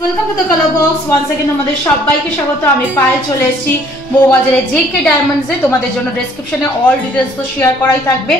Welcome to the colour box once again তোমাদের সবাইকে স্বাগত। আমি পায়ে চলে এসেছি বউবাজারে জেকে ডায়মন্ডসে। তোমাদের জন্য ডেসক্রিপশনে অল ডিটেইলস তো শেয়ার করাই থাকবে।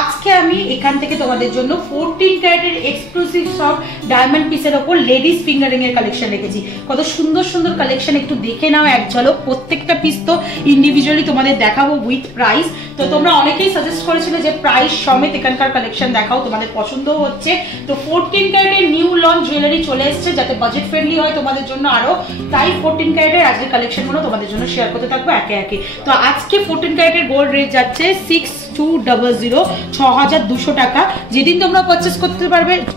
আজকে আমি এখান থেকে তোমাদের জন্য 14 ক্যারেটের এক্সক্লুসিভ সব ডায়মন্ড পিসের উপর লেডিস ফিঙ্গারিং এর কালেকশন রেখেছি। কত সুন্দর সুন্দর কালেকশন একটু দেখে নাও এক ঝলক। প্রত্যেকটা পিস তো ইন্ডিভিজুয়ালি তোমাদের দেখাবো উইথ প্রাইস। তো তোমরা অনেকেই সাজেস্ট করেছিলে যে প্রাইস সমেত এখানকার কালেকশন দেখাও, তোমাদের পছন্দও হচ্ছে। তো 14 ক্যারেটের নিউ লঞ্চ জুয়েলারি চলে এসেছে যাতে বাজেট ফ্রেন্ডলি হয় তোমাদের জন্য আরো, তাই 14 ক্যারেটের আজকের কালেকশন গুলো তোমাদের জন্য শেয়ার করতে থাকবো একে একে। তো আজকে 14 ক্যারেটের গোল্ড রেট যাচ্ছে 6200 6200 টাকা। যেদিন তোমরা পারচেস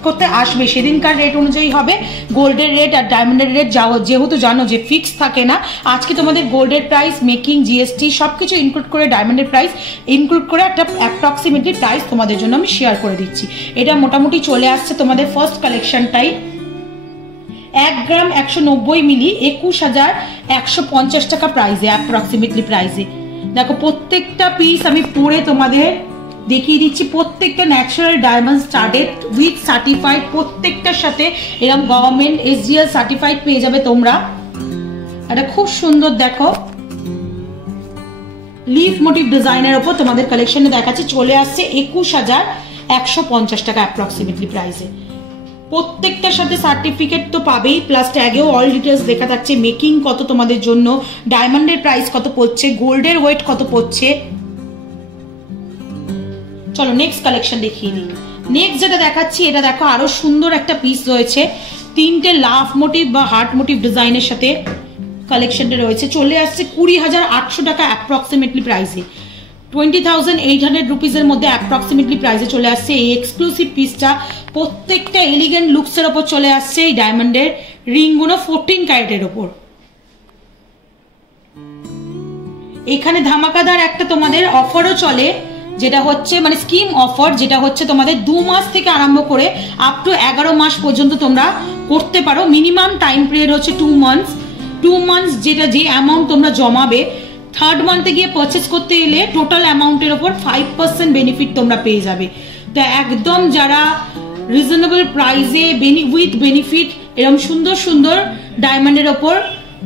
করতে আসবে সেদিনকার রেট অনুযায়ী হবে গোল্ডের রেট আর ডায়মন্ডের রেট। যেহেতু জানো যে ফিক্স থাকে না, আজকে তোমাদের গোল্ডের প্রাইস, মেকিং, জিএসটি সবকিছু ইনক্লুড করে ডায়মন্ডের প্রাইস ইনক্লুড করে একটা অ্যাপ্রক্সিমেটলি প্রাইস তোমাদের জন্য আমি শেয়ার করে দিচ্ছি। এটা মোটামুটি চলে আসছে তোমাদের ফার্স্ট কালেকশনটাই 1 গ্রাম 190 মিলি 21150 টাকা প্রাইসে, অ্যাপ্রক্সিমেটলি প্রাইসে। দেখো প্রত্যেকটা পিস আমি পরে তোমাদের দেখিয়ে দিচ্ছি। প্রত্যেকটা natural diamond studded with certified, প্রত্যেকটার সাথে এরকম গভর্নমেন্ট এসজিএল সার্টিফাইড পেয়ে যাবে তোমরা। এটা খুব সুন্দর দেখো লিফ মোটিভ ডিজাইনের উপর তোমাদের কালেকশনে দেখাচ্ছে। চলে আসছে 21150 টাকা অ্যাপ্রক্সিমেটলি প্রাইসে। প্রত্যেকটার সাথে সার্টিফিকেট তো পাবেই, প্লাস ট্যাগেও অল ডিটেলস লেখা থাকছে। মেকিং কত তোমাদের জন্য, ডায়মন্ডের প্রাইস কত পড়ছে, গোল্ডের ওয়েট কত পড়ছে। চলো নেক্সট কালেকশন দেখিয়ে দিই। নেক্সট যেটা দেখাচ্ছি এটা দেখো আরো সুন্দর একটা পিস রয়েছে, 3টে লাভ মোটিভ বা হার্ট মোটিভ ডিজাইনের সাথে কালেকশনটা রয়েছে। চলে আসছে 20,800 টাকা অ্যাপ্রক্সিমেটলি প্রাইসে, 20,800 রুপিসের মধ্যে অ্যাপ্রক্সিমেটলি প্রাইসে চলে আসছে এই এক্সক্লুসিভ পিসটা। প্রত্যেকটা এলিগেন্ট লুকসের ওপর চলে আসছে এই ডায়মন্ডের রিংগুলো 14 ক্যারেটের ওপর। এখানে ধামাকাদার একটা তোমাদের অফারও চলে, যেটা হচ্ছে মানে স্কিম অফার, যেটা হচ্ছে তোমাদের 2 মাস থেকে আরম্ভ করে আপ টু 11 মাস পর্যন্ত তোমরা করতে পারো। মিনিমাম টাইম পিরিয়ড হচ্ছে 2 মান্থস। 2 মান্থস যেটা যে অ্যামাউন্ট তোমরা জমাবে, থার্ড মান্থে গিয়ে পারচেস করতে এলে টোটাল অ্যামাউন্টের ওপর 5% বেনিফিট তোমরা পেয়ে যাবে। তো একদম যারা রিজনেবল প্রাইসে উইথ বেনিফিট এরকম সুন্দর সুন্দর ডায়মন্ডের ওপর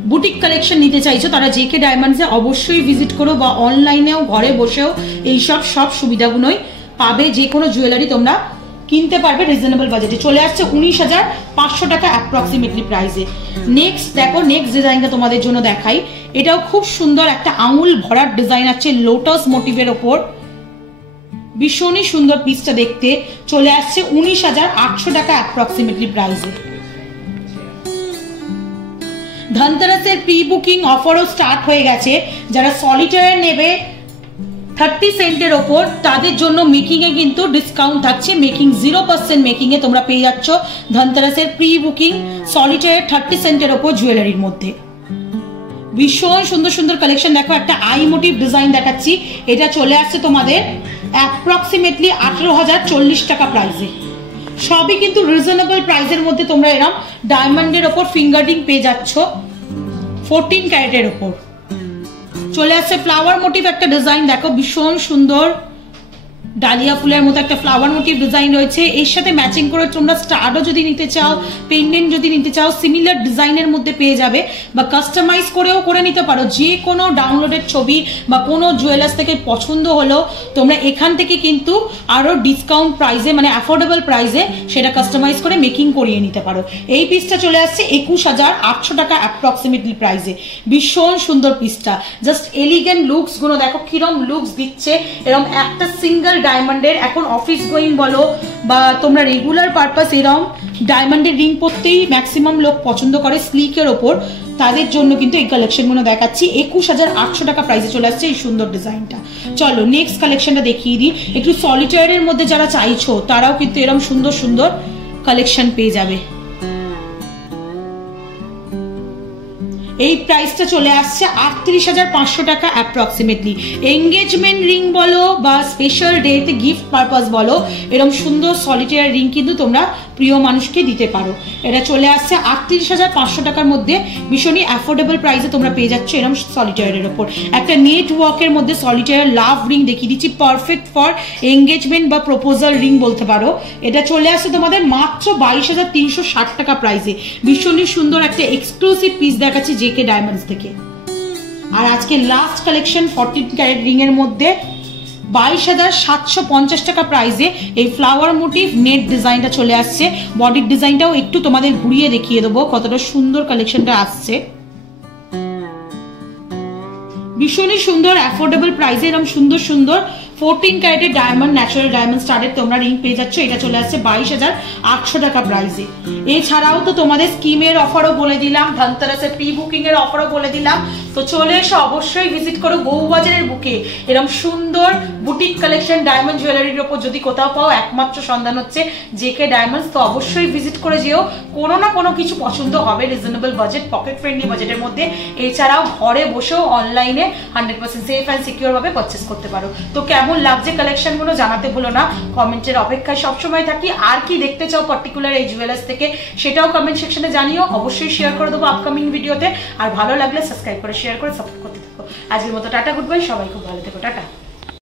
বুটিক কালেকশন নিতে চাইছো, তারা জেকে ডায়মন্ডসে অবশ্যই ভিজিট করো, বা অনলাইনেও ঘরে বসেও এইসব সব সুবিধাগুলোই পাবে। যে কোনো জুয়েলারি তোমরা কিনতে পারবে রিজনেবল বাজেটে। চলে আসছে 19,500 টাকা অ্যাপ্রক্সিমেটলি প্রাইসে। নেক্সট দেখো, নেক্সট ডিজাইনটা তোমাদের জন্য দেখাই। এটাও খুব সুন্দর একটা আঙুল ভরার ডিজাইন আছে লোটাস মোটিভের ওপর, ভীষণই সুন্দর পিসটা দেখতে। চলে আসছে 19,800 টাকা অ্যাপ্রক্সিমেটলি প্রাইসে। ধনতেরাসের প্রি বুকিং অফারও স্টার্ট হয়ে গেছে। যারা সলিটায়ার নেবে 30 সেন্টের ওপর, তাদের জন্য মেকিং এ কিন্তু ডিসকাউন্ট থাকছে। মেকিং 0% মেকিং এ তোমরা পেয়ে যাচ্ছ ধনতেরাসের প্রি বুকিং সলিটায়ার 30 সেন্টের ওপর জুয়েলারির মধ্যে। ভীষণ সুন্দর সুন্দর কালেকশন দেখো। একটা আই মোটিভ ডিজাইন দেখাচ্ছি, এটা চলে আসছে তোমাদের অ্যাপ্রক্সিমেটলি 18,040 টাকা প্রাইসে। সবই কিন্তু রিজনেবল প্রাইসের মধ্যে তোমরা এরকম ডায়মন্ডের ওপর ফিঙ্গারিং পেয়ে যাচ্ছ 14 ক্যারেটের ওপর। চলে আসছে ফ্লাওয়ার মোটিভ একটা ডিজাইন দেখো, ভীষণ সুন্দর ডালিয়া ফুলের মতো একটা ফ্লাওয়ার মোটিভ ডিজাইন রয়েছে। এর সাথে ম্যাচিং করে তোমরা স্টারও যদি নিতে চাও, পেন্ডেন্ট যদি নিতে চাও, সিমিলার ডিজাইনের মধ্যে পেয়ে যাবে, বা কাস্টমাইজ করেও করে নিতে পারো। যে কোনো ডাউনলোডেড ছবি বা কোনো জুয়েলার্স থেকে পছন্দ হলো তোমরা এখান থেকে কিন্তু আরো ডিসকাউন্ট প্রাইসে মানে অ্যাফোর্ডেবল প্রাইসে সেটা কাস্টমাইজ করে মেকিং করিয়ে নিতে পারো। এই পিসটা চলে আসছে 21,800 টাকা অ্যাপ্রক্সিমেটলি প্রাইসে। ভীষণ সুন্দর পিসটা, জাস্ট এলিগেন্ট লুকস গুলো দেখো কিরম লুকস দিচ্ছে। এরকম একটা সিঙ্গেল ডায়মন্ডের, এখন অফিস গোয়িং বলো বা তোমরা রেগুলার পারপাস এরকম ডায়মন্ডের রিং পরতেই ম্যাক্সিমাম লোক পছন্দ করে স্লিকের ওপর, তাদের জন্য কিন্তু এই কালেকশনগুলো দেখাচ্ছি। 21,800 টাকা প্রাইসে চলে আসছে এই সুন্দর ডিজাইনটা। চলো নেক্সট কালেকশনটা দেখিয়ে দিই। একটু সলিটায়ারের মধ্যে যারা চাইছো তারাও কিন্তু এরকম সুন্দর সুন্দর কালেকশন পেয়ে যাবে। এই প্রাইসটা চলে আসছে 38,500 টাকা অ্যাপ্রক্সিমেটলি। এঙ্গেজমেন্ট রিং বলো বা স্পেশাল ডেতে গিফট পারপাস বলো, এরকম সুন্দর সলিটায়ার রিং কিন্তু তোমরা প্রিয় মানুষকে দিতে পারো। এটা চলে আসছে 38,500 টাকার মধ্যে, ভীষণই অ্যাফোর্ডেবল প্রাইসে তোমরা পেয়ে যাচ্ছ এরকম সলিটায়ারের ওপর। একটা নেটওয়ার্কের মধ্যে সলিটায়ার লাভ রিং দেখিয়ে দিচ্ছি, পারফেক্ট ফর এঙ্গেজমেন্ট বা প্রপোজাল রিং বলতে পারো। এটা চলে আসছে তোমাদের মাত্র 22,360 টাকা প্রাইসে। ভীষণই সুন্দর একটা এক্সক্লুসিভ পিস দেখাচ্ছি জেকে ডায়মন্ডস থেকে। আর আজকে লাস্ট কালেকশন 14 ক্যারেট রিং এর মধ্যে 22,750 টাকা প্রাইসে এই ফ্লাওয়ার মোটিভ নেট ডিজাইনটা চলে আসছে। বডির ডিজাইনটাও একটু তোমাদের ঘুরিয়ে দেখিয়ে দেবো কতটা সুন্দর কালেকশনটা আসছে। ভীষণই সুন্দর অ্যাফোর্ডেবল প্রাইসে এরকম সুন্দর সুন্দর 14 ক্যারেটের ডায়মন্ড, ন্যাচারাল ডায়মন্ড স্টার্টের তোমরা রিং পেয়ে যাচ্ছ। এটা চলে আসছে 22,800 টাকা প্রাইসে। এছাড়াও তো তোমাদের স্কিমের অফারও বলে দিলাম, ধনতেরাসের প্রি বুকিং এর অফারও বলে দিলাম। তো চলে এসো, অবশ্যই ভিজিট করো বউবাজারের বুকে। এরকম সুন্দর বুটিক কালেকশন ডায়মন্ড জুয়েলারির ওপর যদি কোথাও পাও, একমাত্র সন্ধান হচ্ছে জেকে ডায়মন্ডস। তো অবশ্যই ভিজিট করে যেও, কোনো না কোনো কিছু পছন্দ হবে রিজনেবল বাজেট, পকেট ফ্রেন্ডলি বাজেটের মধ্যে। এছাড়াও ঘরে বসেও অনলাইনে 100% সেফ অ্যান্ড সিকিউর ভাবে পারচেস করতে পারো। তো কেমন লাগছে কালেকশন গুলো জানাতে ভুলো না, কমেন্টের অপেক্ষায় সবসময় থাকি। আর কি দেখতে চাও পার্টিকুলার এই জুয়েলার্স থেকে সেটাও কমেন্ট সেকশনে জানিও, অবশ্যই শেয়ার করে দেবো আপকামিং ভিডিওতে। আর ভালো লাগলে সাবস্ক্রাইব করে শেয়ার করে সাপোর্ট করতে থাকো। আজকের মতো টাটা, গুড বাই, সবাই খুব ভালো থেকো, টাটা।